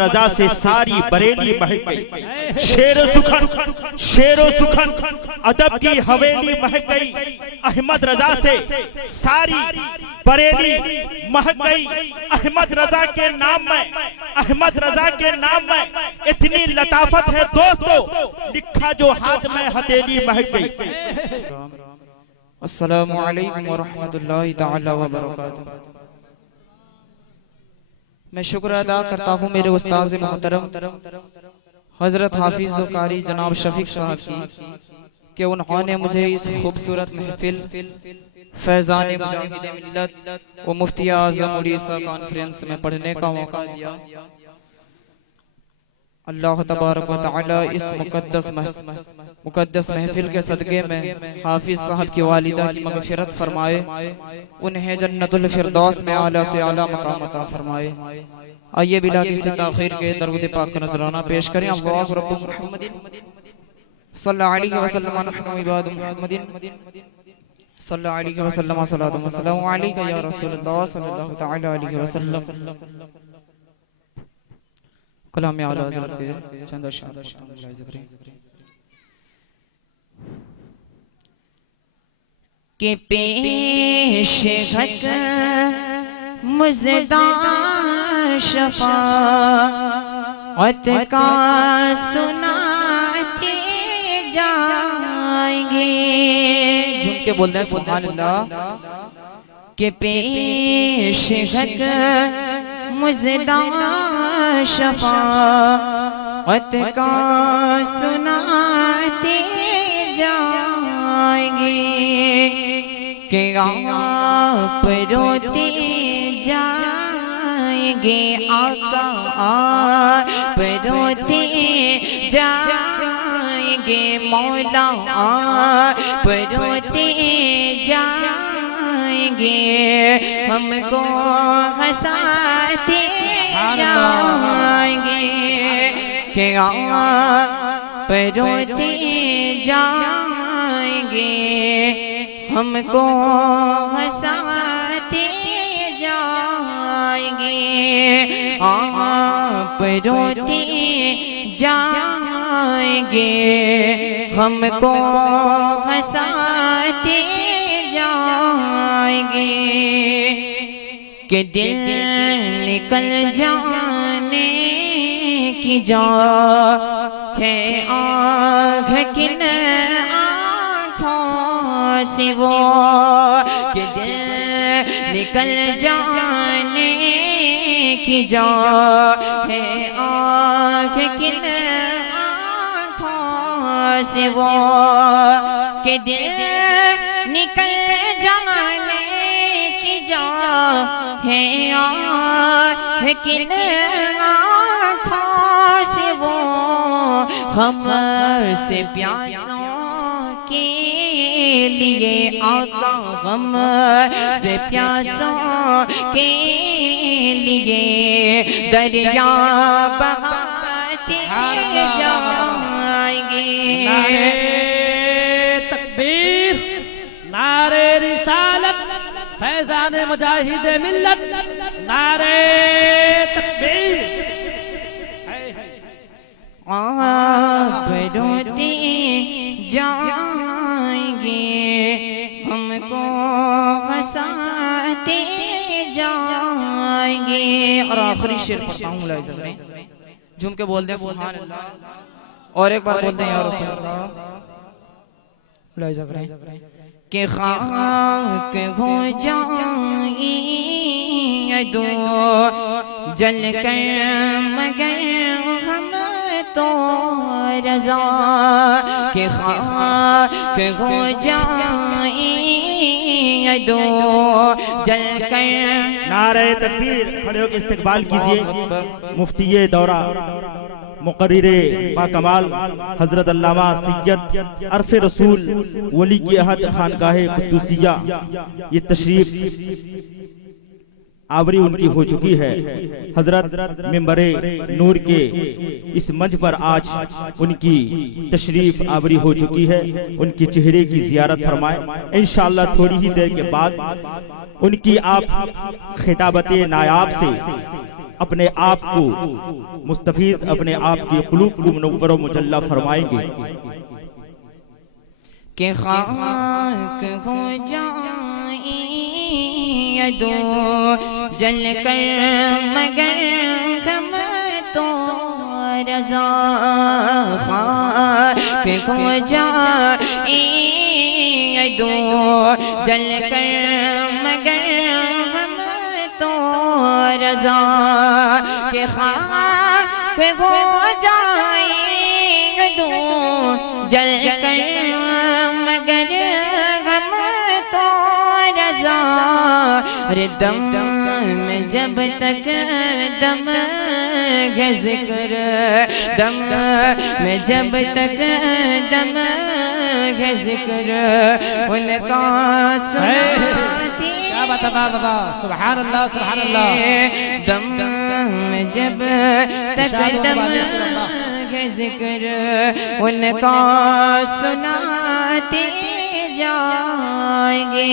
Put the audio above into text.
रजा से सारी बरेली महक गई। शेरो सुखन अदब की हवेली महक गई। अहमद रजा से सारी बरेली महक गई। अहमद रजा के नाम में, अहमद रजा के नाम में इतनी लताफत है दोस्तों, लिखा जो हाथ में हथेली महक गई। अस्सलामु अलैकुम व रहमतुल्लाहि तआला व बरकातुहू। मैं शुक्र अदा करता हूँ मेरे उस्ताद मोहतरम हजरत हाफिज कारी जनाब शफीक साहब की कि उन्होंने मुझे इस खूबसूरत महफिल फैज़ान मुजाहिद मिल्लत व मुफ्ती आज़म उड़ीसा कॉन्फ्रेंस में पढ़ने का मौका दिया। अल्लाह तबारक व तआला इस मुकद्दस महफिल के सदक़े में हाफिज साहब की वालिदा की मग़फ़िरत फरमाए, उन्हें जन्नतुल फिरदौस में आला से आला मकाम अता फरमाए। आइए बिला किसी ताख़ीर के दरूद पाक का नजराना पेश करें। अल्लाहु रब्बु मुहम्मदिन सल्लल्लाहु अलैहि वसल्लम नहनु इबादु मुहम्मदिन सल्लल्लाहु अलैहि वसल्लम सल्लल्लाहु वसल्लम अलैका या रसूलल्लाह सल्लल्लाहु तआला अलैहि वसल्लम। कलाम आला हज़रत के चंद अशआर के पेश हक मुज़दा शफ़ाअत का सुनाते जाएंगे। झूम के बोलते हैं सुभान अल्लाह। के पेश हक मुज़दा शफ़ाअत का सुनाते जाएंगे कि आप रोते जाएंगे, आका आप रोते जाएंगे, मौला आप रोते जाएंगे, हमको हंसाते जाएंगे कि आप रोते जाएंगे, हमको हंसाते जाएंगे, आप रोते जाएंगे, हमको हंसाते जाएंगे कि दिल निकल जाने की जा है आँख किन आँखों से वो कि दिल निकल जाने की जा है आँख किन आँखों से वो कि दिल निकल जाने की जा है आँख किन आँखों से वो हम से प्यासों के लिए आका, हम से प्यासों के लिए दरिया बहाते जाएंगे। नारे तकबीर, नारे रिसालत, फैज़ान मुजाहिद मिल्लत, नारे तकबीर। आप रोते जाएंगे, हमको हंसाते जाएंगे। और आखिरी शेर पढ़ता हूँ मुलाहिज़ा करें, झूम के बोलते हैं सुभान अल्लाह। और एक बार बोलते हैं या रसूल अल्लाह, मुलाहिज़ा करें कि खाक हो जाएंगे दो जल कर मगर हम तो रज़ा, कि खाक हो जाएंगे दो जल कर। नारे तकबीर, खड़े होकर इस्तकबाल कीजिए मुफ्ती दौरा मुकर्रिरे बाकमाल हजरत अल्लामा सैयद अरफ़े रसूल वली की अहद खानगाहे कुद्दूसिया। ये तशरीफ आवरी उनकी हो चुकी है। हजरत मिंबरे नूर के इस मंच पर आज उनकी तशरीफ आवरी हो चुकी है। उनके चेहरे की जियारत फरमाए। इंशाअल्लाह थोड़ी ही देर के बाद उनकी आप खिताबत नायाब से अपने आप को मुस्तफीज अपने आप की कुलूब को मुनव्वर व मुजल्ला फरमाएंगे कि खाक हो जाए दो जल कर मगर हम तो रज़ा खाक हो जाए दो जल कर मगर हम तो रज़ा के खाक हो जाए दो जल कर मगर हम तो रज़ा अरे दम में जब तक दम है ज़िक्र दम में जब तक दम है ज़िक्र उनका सुनाती क्या बात है बाबा, सुभान अल्लाह सुभान अल्लाह। दम में जब तक दम है ज़िक्र उनका सुनाते जाएंगे